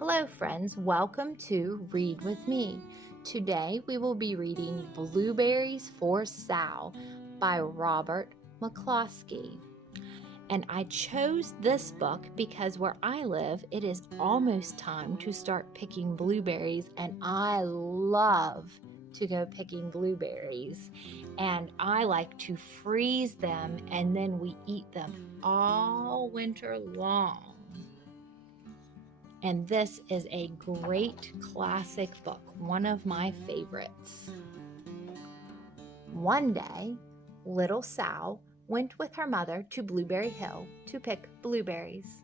Hello friends, welcome to Read With Me. Today we will be reading Blueberries for Sal by Robert McCloskey. And I chose this book because where I live, it is almost time to start picking blueberries, and I love to go picking blueberries. And I like to freeze them and then we eat them all winter long. And this is a great classic book, one of my favorites. One day, little Sal went with her mother to Blueberry Hill to pick blueberries.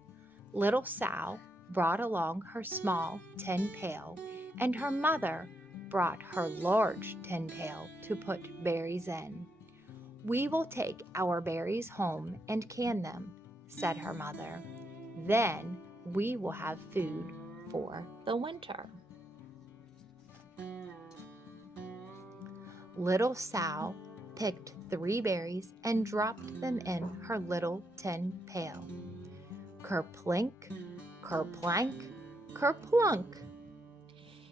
Little Sal brought along her small tin pail, and her mother brought her large tin pail to put berries in. "We will take our berries home and can them," said her mother. "Then we will have food for the winter." Little Sal picked 3 berries and dropped them in her little tin pail. Kerplink, kerplank, kerplunk.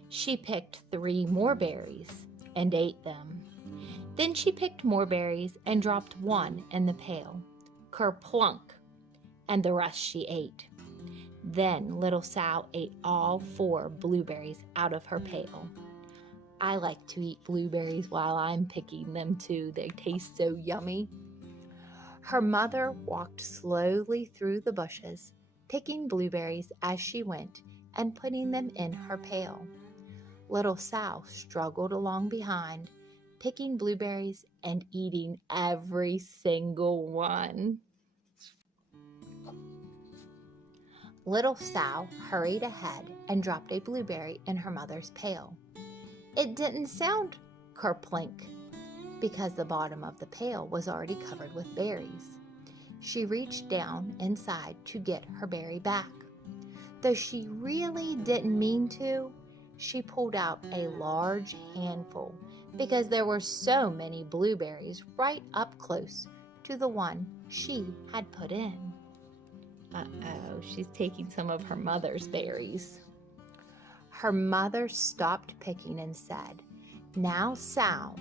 She picked 3 more berries and ate them. Then she picked more berries and dropped 1 in the pail. Kerplunk, and the rest she ate. Then little Sal ate all 4 blueberries out of her pail. I like to eat blueberries while I'm picking them too. They taste so yummy. Her mother walked slowly through the bushes, picking blueberries as she went and putting them in her pail. Little Sal struggled along behind, picking blueberries and eating every single one. Little Sal hurried ahead and dropped a blueberry in her mother's pail. It didn't sound kerplink because the bottom of the pail was already covered with berries. She reached down inside to get her berry back. Though she really didn't mean to, she pulled out a large handful because there were so many blueberries right up close to the one she had put in. Uh-oh, she's taking some of her mother's berries. Her mother stopped picking and said, "Now, Sal,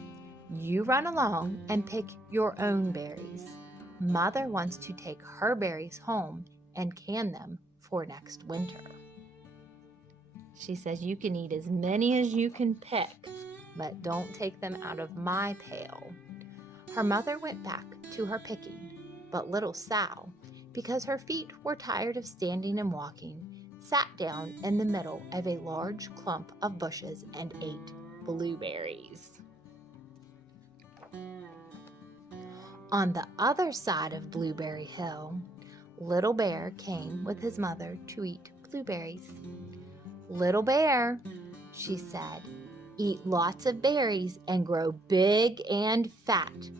you run along and pick your own berries. Mother wants to take her berries home and can them for next winter." She says, "You can eat as many as you can pick, but don't take them out of my pail." Her mother went back to her picking, but little Sal, because her feet were tired of standing and walking, sat down in the middle of a large clump of bushes and ate blueberries. On the other side of Blueberry Hill, Little Bear came with his mother to eat blueberries. "Little Bear," she said, "eat lots of berries and grow big and fat.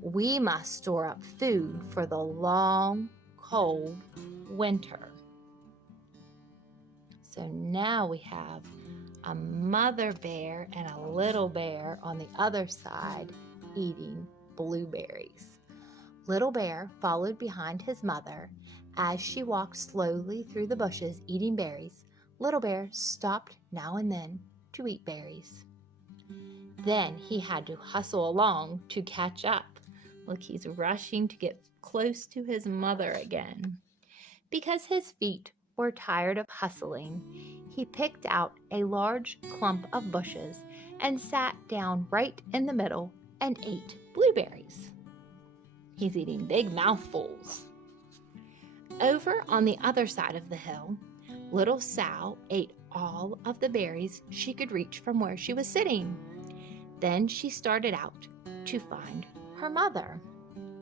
We must store up food for the long, cold winter." So now we have a mother bear and a little bear on the other side eating blueberries. Little Bear followed behind his mother as she walked slowly through the bushes eating berries. Little Bear stopped now and then to eat berries. Then he had to hustle along to catch up. Look, he's rushing to get close to his mother again. Because his feet were tired of hustling, he picked out a large clump of bushes and sat down right in the middle and ate blueberries. He's eating big mouthfuls. Over on the other side of the hill, little Sal ate all of the berries she could reach from where she was sitting. Then she started out to find her mother.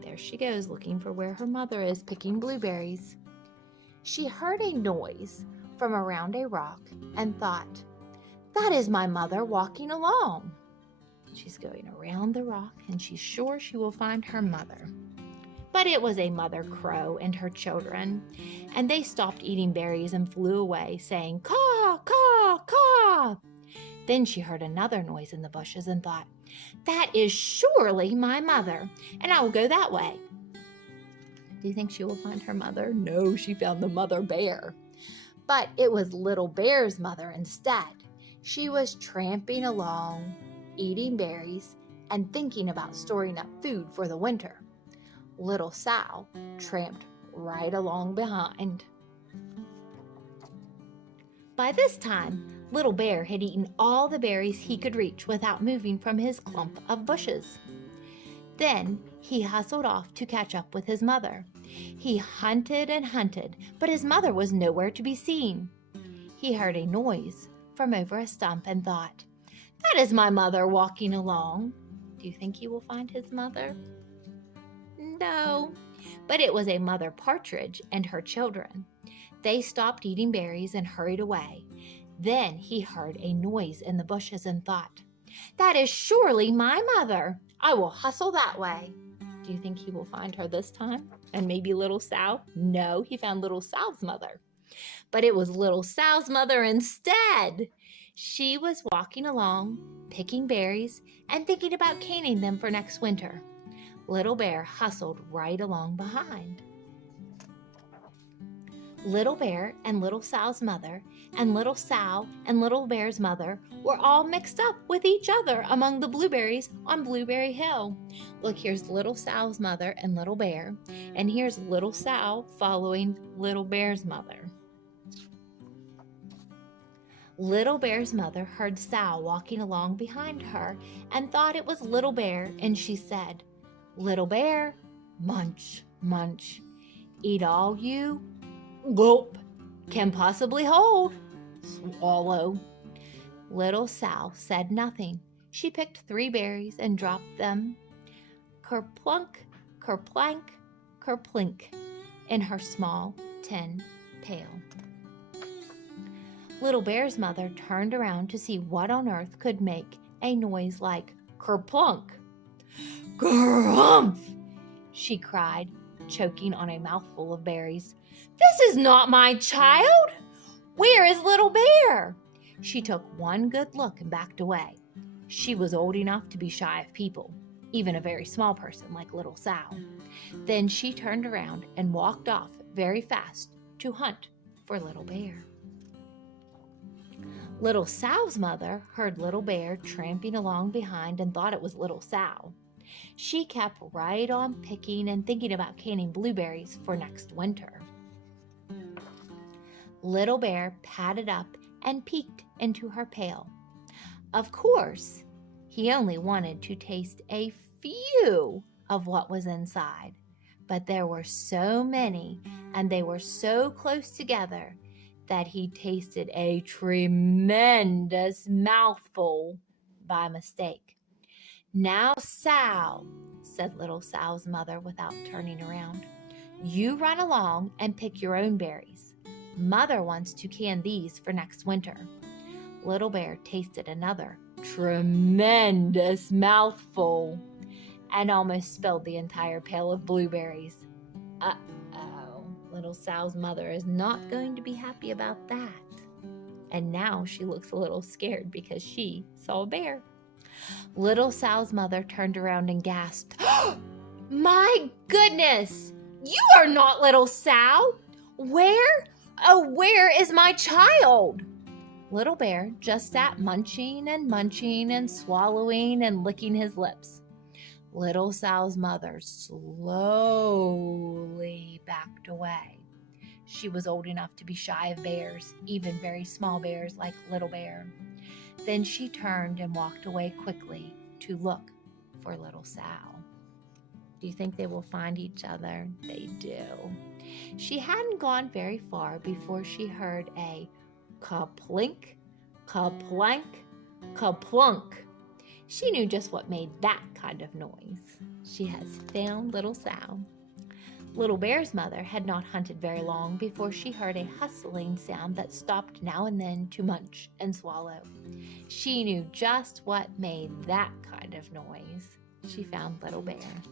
There she goes, looking for where her mother is picking blueberries. She heard a noise from around a rock and thought, "That is my mother walking along." She's going around the rock and she's sure she will find her mother. But it was a mother crow and her children, and they stopped eating berries and flew away, saying, "Caw, caw, caw." Then she heard another noise in the bushes and thought, "That is surely my mother, and I will go that way." Do you think she will find her mother? No, she found the mother bear. But it was Little Bear's mother instead. She was tramping along, eating berries, and thinking about storing up food for the winter. Little Sal tramped right along behind. By this time, Little Bear had eaten all the berries he could reach without moving from his clump of bushes. Then he hustled off to catch up with his mother. He hunted and hunted, but his mother was nowhere to be seen. He heard a noise from over a stump and thought, "That is my mother walking along." Do you think he will find his mother? No, but it was a mother partridge and her children. They stopped eating berries and hurried away. Then he heard a noise in the bushes and thought, "That is surely my mother. I will hustle that way." Do you think he will find her this time? And maybe Little Sal? No, he found Little Sal's mother. But it was Little Sal's mother instead. She was walking along, picking berries, and thinking about canning them for next winter. Little Bear hustled right along behind. Little Bear and Little Sal's mother and Little Sal and Little Bear's mother were all mixed up with each other among the blueberries on Blueberry Hill. Look, here's Little Sal's mother and Little Bear, and here's Little Sal following Little Bear's mother. Little Bear's mother heard Sal walking along behind her and thought it was Little Bear, and she said, "Little Bear, munch, munch, eat all you, gulp, can possibly hold, swallow." Little Sal said nothing. She picked 3 berries and dropped them, kerplunk, kerplank, kerplink, in her small tin pail. Little Bear's mother turned around to see what on earth could make a noise like kerplunk. "Grumph!" she cried, choking on a mouthful of berries. "This is not my child! Where is Little Bear?" She took one good look and backed away. She was old enough to be shy of people, even a very small person like Little Sal. Then she turned around and walked off very fast to hunt for Little Bear. Little Sal's mother heard Little Bear tramping along behind and thought it was Little Sal. She kept right on picking and thinking about canning blueberries for next winter. Little Bear padded up and peeked into her pail. Of course, he only wanted to taste a few of what was inside, but there were so many and they were so close together that he tasted a tremendous mouthful by mistake. "Now, Sal," said Little Sal's mother without turning around, "you run along and pick your own berries. Mother wants to can these for next winter." Little Bear tasted another tremendous mouthful and almost spilled the entire pail of blueberries. Little Sal's mother is not going to be happy about that. And now she looks a little scared because she saw a bear. Little Sal's mother turned around and gasped, "My goodness! You are not Little Sal! Where is my child?" Little Bear just sat munching and swallowing and licking his lips. Little Sal's mother slowly backed away. She was old enough to be shy of bears, even very small bears like Little Bear. Then she turned and walked away quickly to look for Little Sal. Do you think they will find each other? They do. She hadn't gone very far before she heard a kaplink, kaplank, kaplunk. She knew just what made that kind of noise. She has found Little Sal. Little Bear's mother had not hunted very long before she heard a hustling sound that stopped now and then to munch and swallow. She knew just what made that kind of noise. She found Little Bear.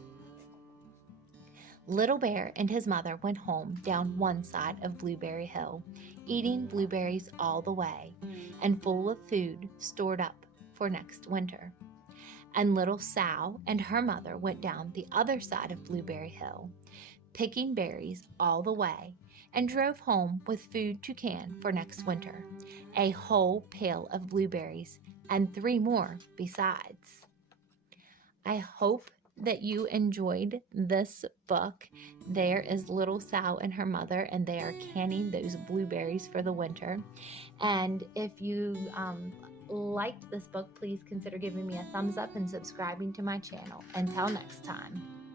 Little Bear and his mother went home down one side of Blueberry Hill, eating blueberries all the way, and full of food stored up for next winter. And Little Sal and her mother went down the other side of Blueberry Hill, picking berries all the way, and drove home with food to can for next winter, a whole pail of blueberries and 3 more besides. I hope that you enjoyed this book. There is little Sal and her mother, and they are canning those blueberries for the winter. And if you liked this book, please consider giving me a thumbs up and subscribing to my channel. Until next time.